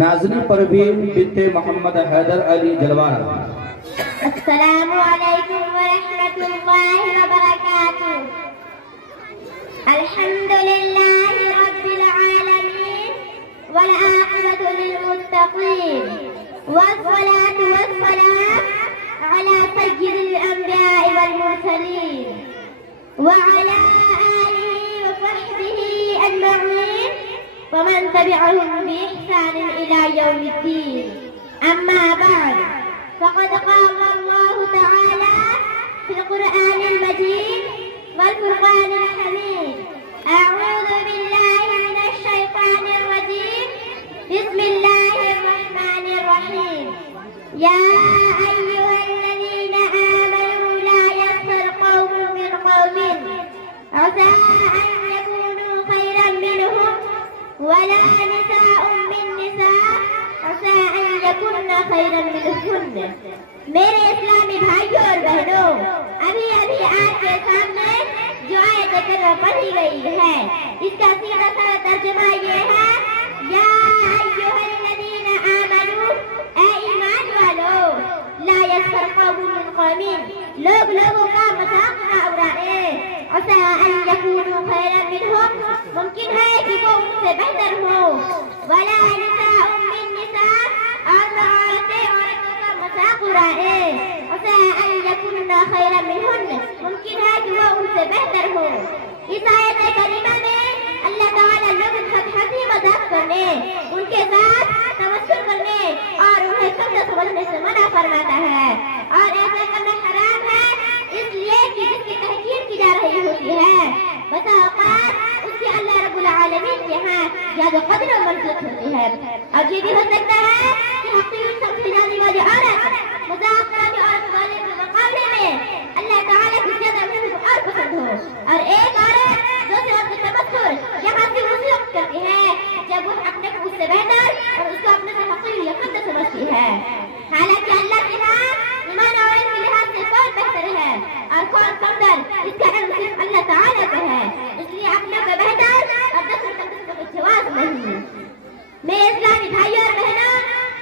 ناظرین پروین بنت محمد حیدر علی جلوارہ۔ السلام علیکم ورحمۃ اللہ وبرکاتہ۔ الحمد للہ رب العالمین والعاقبۃ للمتقین والصلاة والسلام على سید الانبیاء والمرسلین وعلى آلہ وصحبہ اجمعین ومن تبعهم بإحسان إلى يوم الدين. أما بعد، فقد قال الله تعالى في القرآن المجيد والفرقان الحميد: أعوذ بالله من الشيطان الرجيم، بسم الله الرحمن الرحيم. يا أيها الذين آمنوا لا يسخر قوم من قوم عسى أن يكونوا خيرا منهم ولا نساء من نساء عسى أن يكن خيرا منهن. میرے اسلامی بھائیوں اور بہنوں، ابھی آپ کے سامنے جو آیت کریمہ پڑھی گئی ہے، اس کا سیدھا سا ترجمہ یہ ہے: یا ایھا الذین آمنوا، اے ایمان والو، لا یسخر قوم من قوم، لوگ لوگوں کا مذاق نہ اڑائیں، عسى أن يكونوا خيرا منهم، ممکن ہے کہ وہ ان سے بہتر ہو، ولا نساء من نساء، اور نہ عورتوں کا مذاق اڑائیں، عسى أن يكن خيرا منهن، ممکن ہے کہ وہ ان سے بہتر ہو۔ اس آیت کریمہ میں اللہ تعالیٰ لوگوں کے ساتھ ہنسی مذاق کرنے، ان کے ساتھ تمسخر کرنے اور انہیں کم سمجھنے سے منع فرماتا ہے، اور ایسا کرنا حرام ہے، اس لیے کہ جس کی تحقیر کی جا رہی ہوتی ہے بسا اوقات اس کی اللہ رب العالمین کے ہاں زیادہ قدر و منزلت ہوتی ہے۔ اور یہ بھی ہو سکتا ہے کہ حقیر سمجھی جانے والی عورت مذاق کرنے عورت والے کے مقابلے میں اللہ تعالیٰ کی زیادہ محبوب اور پسند ہو، اور ایک عورت دوسرے عورت کا تمسخر یہاں سے اسی وقت کرتی ہے جب وہ اپنے کو اس سے بہتر اور اس کو اپنے سے حقیر یا قدر سمجھتی ہے، حالانکہ اللہ کے ہاں ایمان اور علم کے لحاظ سے کون بہتر ہے اور کون کمتر، اس کا علم صرف اللہ تعالیٰ کو ہے، اس لیے اپنے کو بہتر اور دوسرے کو کوئی جواز نہیں۔ میرے اسلامی بھائیوں اور بہنوں،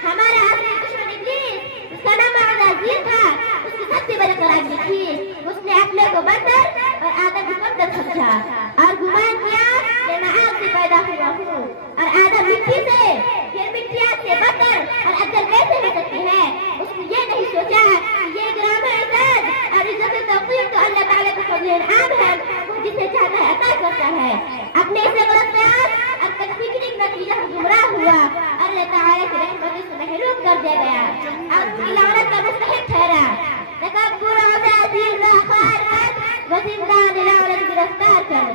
ہمارا آخری دشمن ابلیس، اس کا نام عزازیل تھا، اس کی سب سے بڑی خرابی تھی اس نے اپنے کو بہتر اور آدم کو کمتر سمجھا اور گمان کیا کہ میں آگ سے پیدا ہوا ہوں اور آدم مٹی سے، پھر مٹی آگ سے بہتر اور افضل کیسے ہو سکتی ہے۔ اس نے یہ نہیں سوچا کہ یہ گرام عزت اور عزت و توقیر تو اللہ تعالیٰ کا فضل انعام ہے، وہ جسے چاہتا ہے عطا کرتا ہے۔ اپنے سے غلط خیال اور فکری نتیجہ گمراہ ہوا اور اللہ تعالیٰ کی رحمت سے محروم کر دیا گیا اور اس کی لعنت کا مستحق ٹھہرا۔ تکبر عزازیل را خوار کر و زندان لعنت گرفتار کر۔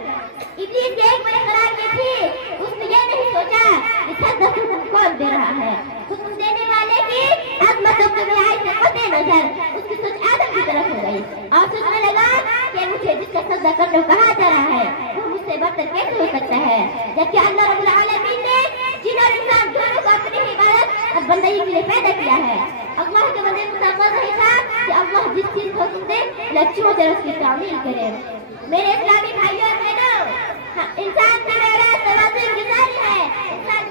ابلیس کی ایک بڑی خرابی تھی، اس نے یہ نہیں سوچا کہ سب حکم کون دے رہا ہے، حکم دینے والے کی عظمت و کبریائی سے قطع نظر اس کی سوچ آدم کی طرف ہو گئی اور سوچنے لگا کہ مجھے جس کا سجدہ کرنے کو کہا جا رہا ہے وہ مجھ سے برتر کیسے ہو سکتا ہے، جبکہ اللہ رب العالمین نے جن اور انسان دونوں کو اپنی عبادت اور بندگی کے لیے پیدا کیا ہے۔ اللہ کے بندے کو تقاضا نہیں تھا کہ اللہ جس چیز کو حکم دے لچوں سے اس کی تعمیل کرے۔ میرے اسلامی بھائیوں اور بہنوں، انسان کا معراج توازن گزاری ہے، انسان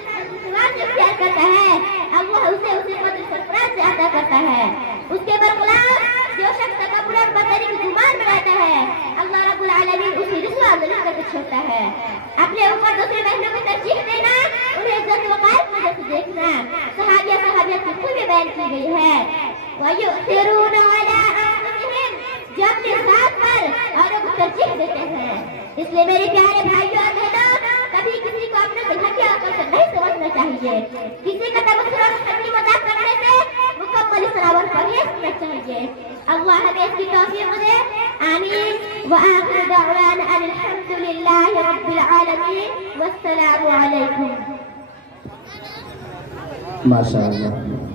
سوال اختیار کرتا ہے، اللہ اسے اسی قدر سرفراز سے عطا کرتا ہے۔ اس کے برخلاف جو شخص تکبر اور برتری کی گمان میں رہتا ہے، اللہ رب العالمین اسی رسوا اور ذلیل کر کے چھوڑتا ہے۔ اپنے اوپر دوسرے بہنوں کو ترجیح دینا، انہیں عزت وقار کی وجہ سے دیکھنا، صحابیت کی خوبی بیان کی گئی ہے۔ وَيُؤْثِرُونَ عَلَىٰ أَنفُسِهِمْ، جو اپنے ذات پر اوروں کو ترجیح دیتے ہیں۔ اس لیے میرے پیارے بھائیوں اور بہنوں، کبھی کسی کو اپنے سے گھٹیا عقل سے نہیں سمجھنا چاہیے، کسی کا تبصرہ اور ہنسی مذاق کرنے سے مکمل اصرار اور پرہیز کرنا چاہیے۔ اللہ ہمیں اس کی توفیق دے، آمین۔ وآخر دعوانا ان الحمد للہ رب العالمین والسلام علیکم۔ ماشاء اللہ۔